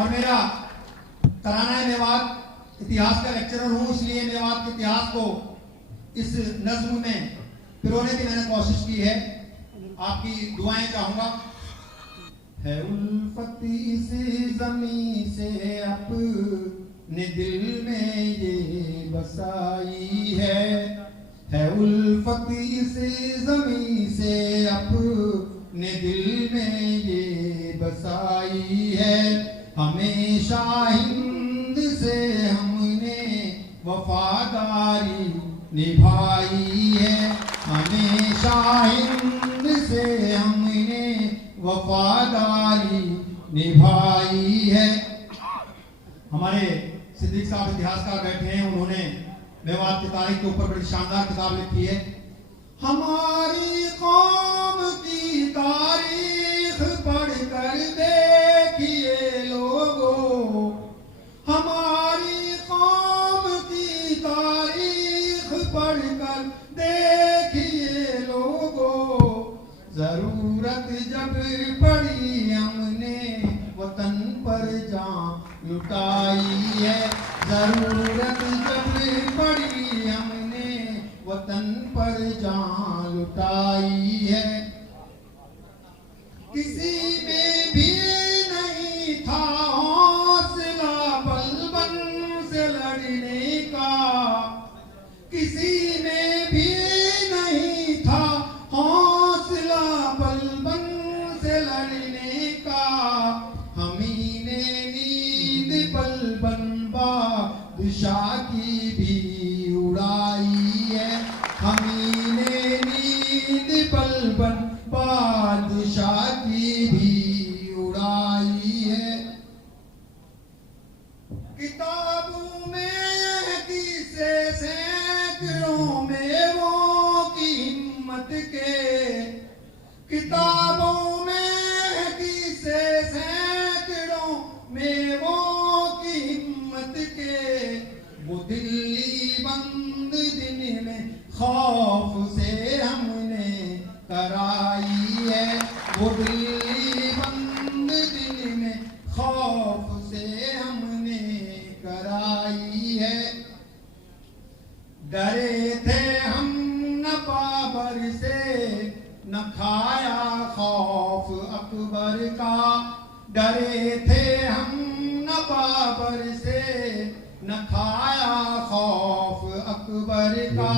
और मेरा तराना है मेवात इतिहास का लेक्चरर हूँ, इसलिए मेवात के इतिहास को इस नज्म में पिरोने की मैंने कोशिश की है। आपकी दुआएं चाहूंगा। है उल्फत इस ज़मीं से अपने दिल में ये बसाई है उल्फत इस ज़मीं से अपने दिल में ये बसाई है। हमेशा हिंद से हमने वफादारी निभाई है, हमेशा हिंद से हमने वफादारी निभाई है। हमारे सिद्दीक साहब इतिहासकार बैठे हैं, उन्होंने मेवात की तारीख के ऊपर बड़ी शानदार किताब लिखी है। हमारी कौम की तारीख पढ़कर देखिए लोगों, हमारी कौम की तारीख पढ़कर देखिए लोगों। जरूरत जब पड़ी हमने वतन पर जान लुटाई है, जरूरत जब पड़ी हमने वतन पर जान लुटाई है। किसी में भी नहीं था हौसला बलबन से लड़ने का, किसी में भी नहीं था हौसला बलबन से लड़ने का। हमी ने नींद बलबन बादशाह की भी उड़ाई है, हमी ने नींद बलबन बादशाह की भी उड़ाई है। किताबों में किसे सैकड़ों में वो की हिम्मत के, किताबों में किसे सैकड़ों में वो की हिम्मत के। वो दिल्ली बंद दिन में खौफ से हमने कराई है, वो दिल्ली बंद दिन में खौफ से हमने कराई है। डरे थे हम न बाबर से न खाया खौफ अकबर का, डरे थे हम न बाबर से न खाया खौफ अकबर का।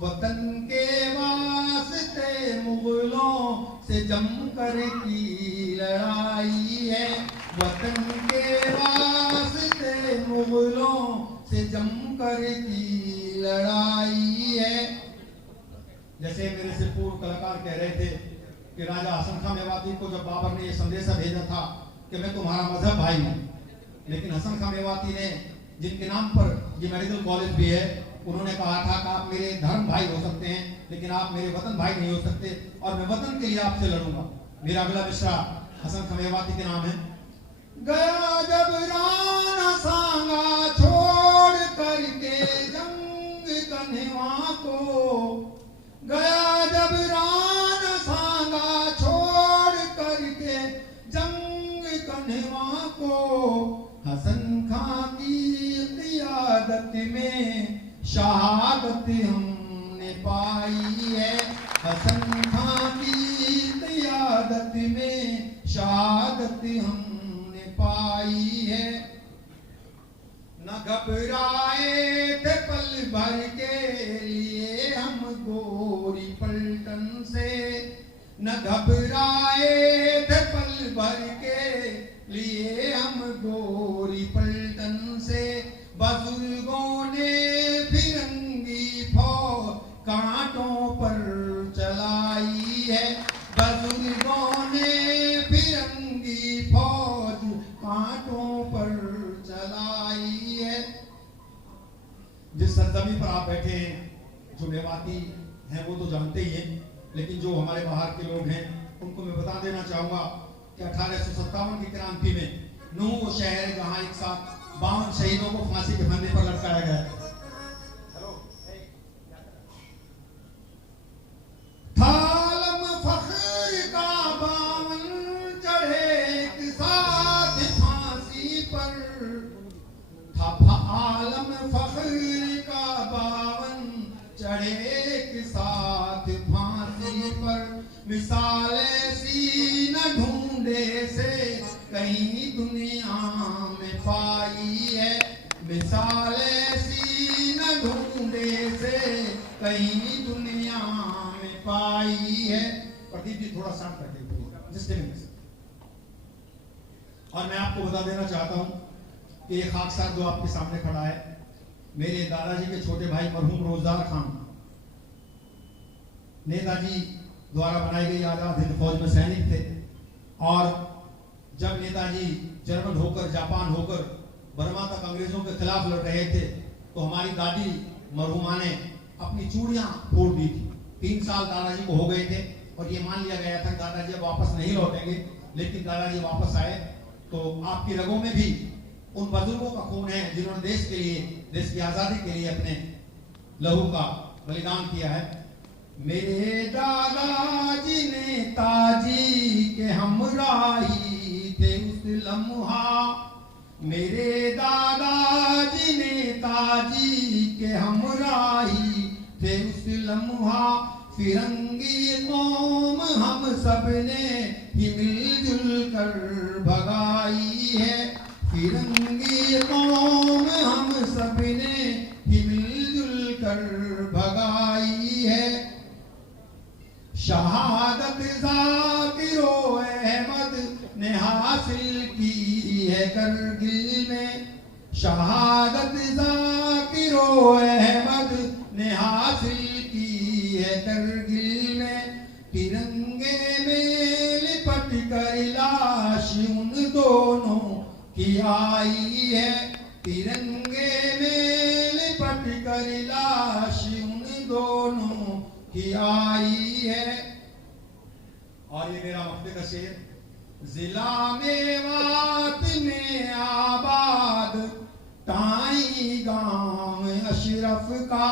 वतन के वास्ते मुगलों से जमकर की लड़ाई है, वतन के वास्ते मुगलों से जमकर की लड़ाई है। जैसे मेरे से पूर्व कलाकार कह रहे थे कि राजा हसन खां मेवाती को जब बाबर ने यह संदेशा भेजा था कि मैं तुम्हारा मजहब भाई हूँ, लेकिन हसन खां मेवाती ने, जिनके नाम पर ये मेडिकल कॉलेज भी है, उन्होंने कहा था कि आप मेरे धर्म भाई हो सकते हैं लेकिन आप मेरे वतन भाई नहीं हो सकते और मैं वतन के लिए आपसे लड़ूंगा। मेरा अगला मिसरा हसन खां मेवाती के नाम है। गया जब राणा सांगा छोड़ करके जंग कन्हवा को, गया जब राणा सांगा छोड़ करके जंग कन्हवा को। हसन खां की क़ियादत में शहादत हमने पाई है, हसन खां की क़ियादत में शहादत हमने पाई है। न घबराए थे पल भर के लिए हम गोरी पलटन से, न घबराए थे पल भर के लिए हम गोरी पलटन से। बुजुर्गों ने फिरंगी फौज कांटों पर चलाई है, बुजुर्गों ने फिरंगी फौज कांटों पर चलाई है। जिस सरजमी पर आप बैठे हैं, जो मेवाती हैं वो तो जानते ही हैं, लेकिन जो हमारे बाहर के लोग हैं उनको मैं बता देना चाहूंगा कि 1857 की क्रांति में नूह वो शहर है जहां एक साथ 52 शहीदों को फांसी के फंदे पर लटकाया गया। थालम फख्र का 52 चढ़े एक साथ फांसी कहीं दुनिया में पाई है, मिसाल ऐसी न ढूंढे से कहीं दुनिया में पाई है। प्रदीप जी थोड़ा शांत करके जिस टाइम। और मैं आपको बता देना चाहता हूं कि ये खाकसार जो आपके सामने खड़ा है, मेरे दादाजी के छोटे भाई मरहूम रोजगार खान नेताजी द्वारा बनाई गई आजाद हिंद फौज में सैनिक थे। और जब नेताजी जर्मन होकर, जापान होकर बर्मा तक अंग्रेजों के खिलाफ लड़ रहे थे, तो हमारी दादी मरहुमा ने अपनी चूड़ियां फोड़ दी थी। 3 साल दादाजी को हो गए थे और ये मान लिया गया था कि दादाजी अब वापस नहीं लौटेंगे। लेकिन दादाजी वापस आए। तो आपकी रगों में भी उन बुजुर्गों का खून है जिन्होंने देश के लिए, देश की आजादी के लिए अपने लहू का बलिदान किया है। मेरे दादाजी नेताजी के हमराही थे उस लम्हा, मेरे दादाजी नेताजी के हमराही थे उस लम्हा। फिरंगी कौम हम सब ने ही मिलजुल कर भगाई है, फिरंगी कौम हम सब ने ही मिलजुल कर भगाई है। शहादत ज़ाकिरो अहमद ने हासिल की है करगिल में, शहादत ज़ाकिरो अहमद ने हासिल की है करगिल में। तिरंगे में लिपट कर लाश उन दोनों की आई है, तिरंगे में लिपट कर लाश उन दोनों की आई है। और ये मेरा मक्ते का शेर। जिला मेवात में आबाद ताई गांव अशरफ का,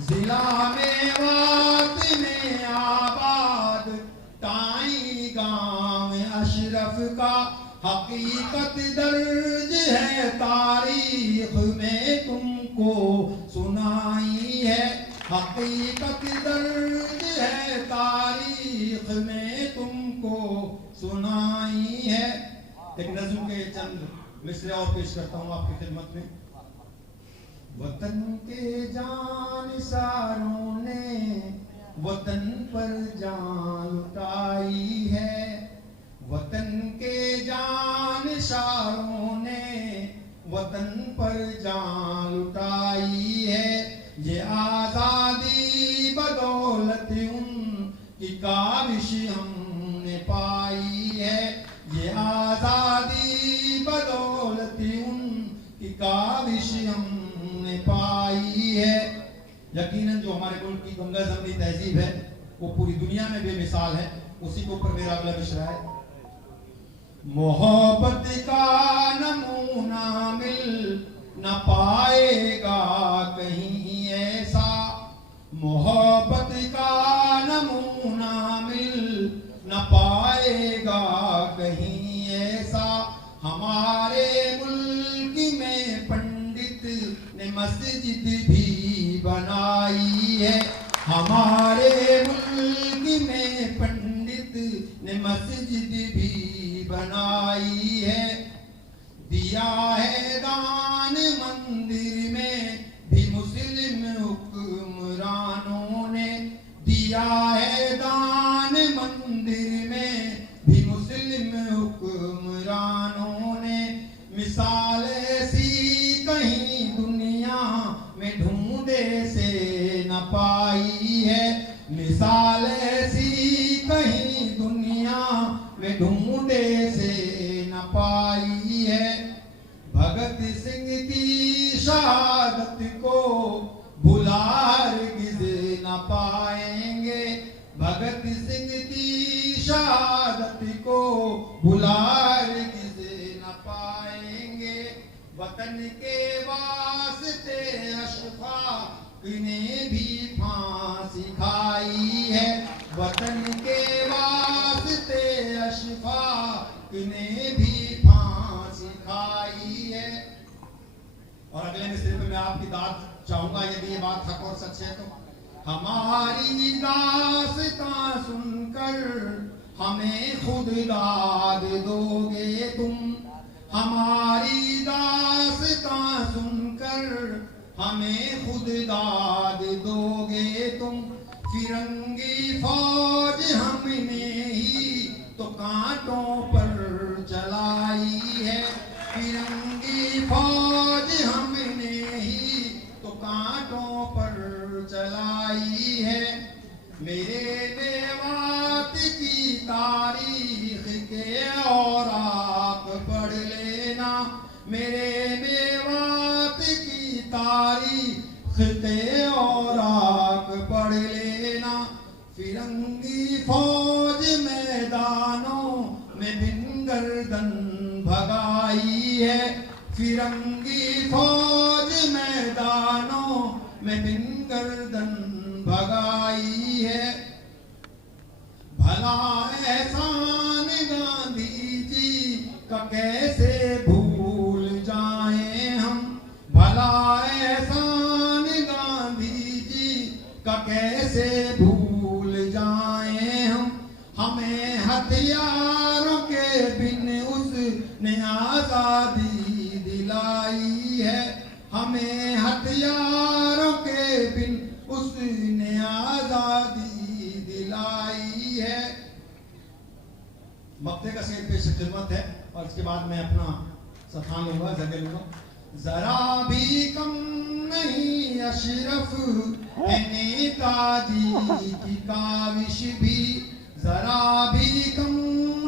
जिला मेवात में आबाद ताई गांव अशरफ का। हकीकत दर्ज है तारीख में तुमको सुनाई है, हकीकत दर्ज है तारीख में तुमको सुनाई है। एक नज़्म के चंद मिसरे और पेश करता हूँ आपकी खिदमत में। वतन के जानिसारों ने वतन पर जान लुटाई है, वतन के जानिसारों ने वतन पर जान लुटाई है। ये आजादी बदौलत उनकी काबिश हमने पाई है, ये आजादी बदौलत उनकी काबिश हमने पाई है। यकीनन जो हमारे मुल्क की गंगा जमनी तहजीब है वो पूरी दुनिया में बेमिसाल है। उसी के ऊपर मेरा अगला मिसरा है। मोहब्बत का नमूना मिल न पाएगा कहीं ऐसा, मोहब्बत का नमूना मिल न पाएगा कहीं ऐसा। हमारे मुल्क में पंडित ने मस्जिद भी बनाई है, हमारे मुल्क में पंडित ने मस्जिद भी बनाई है। दिया है दान मंदिर में भी मुस्लिम हुक्मरानों ने, दिया है दान मंदिर में भी मुस्लिम हुक्मरानों ने। मिसाल ऐसी कहीं दुनिया में ढूंढे से न पाई है, मिसाल ऐसी कहीं दुनिया में ढूंढे से न पाई है। भगत सिंह की शहादत को भुला हरगिज़ न पाएंगे, भगत सिंह की शहादत को भुला हरगिज़ न पाएंगे। वतन के वास्ते अशफाक ने भी फांसी खाई है, वतन के वास्ते अशफाक ने भी फांसी खाई है। और अगले मिसरे पे मैं आपकी दाद चाहूंगा, यदि ये बात हक और सच है तो। हमारी दास्तां सुनकर हमें खुद दाद दोगे तुम, हमारी दास्तां सुनकर हमें खुद दाद दोगे तुम। फिरंगी फौज हमने ही तो कांटों पर चलाई है, फिरंगी फौज हमने ही तो कांटों पर चलाई है। मेरे मेवात की तारीख के औराक पढ़ लेना, मेरे मेवात की तारीख के औराक पढ़ लेना। फिरंगी फौज मैदानों में बिन गर्दन भगाई है, फिरंगी फौज मैदानों में बिन गर्दन भगाई है। भला एहसान गांधी जी का कैसे भूल जाएं हम, भला एहसान गांधी जी का कैसे भूल जाएं हम। हमें हथियारों के बिन उसने आजादी दिलाई है, हमें हथियारों के बिन उसने आजादी दिलाई है। मक्ते का शेर पेश खिदमत है और इसके बाद मैं अपना स्थान लूंगा, जगह लूंगा। जरा भी कम नहीं अशरफ है नेताजी की काविश भी, जरा भी कम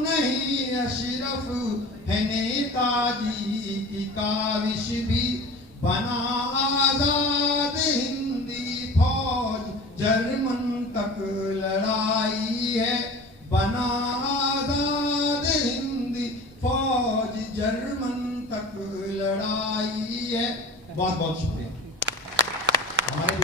नहीं अशरफ है नेताजी की काविश भी। बना आजाद हिंदी फौज जर्मन तक लड़ाई है, बना आजाद हिंदी फौज जर्मन तक लड़ाई है। बहुत बहुत शुक्रिया। हमारे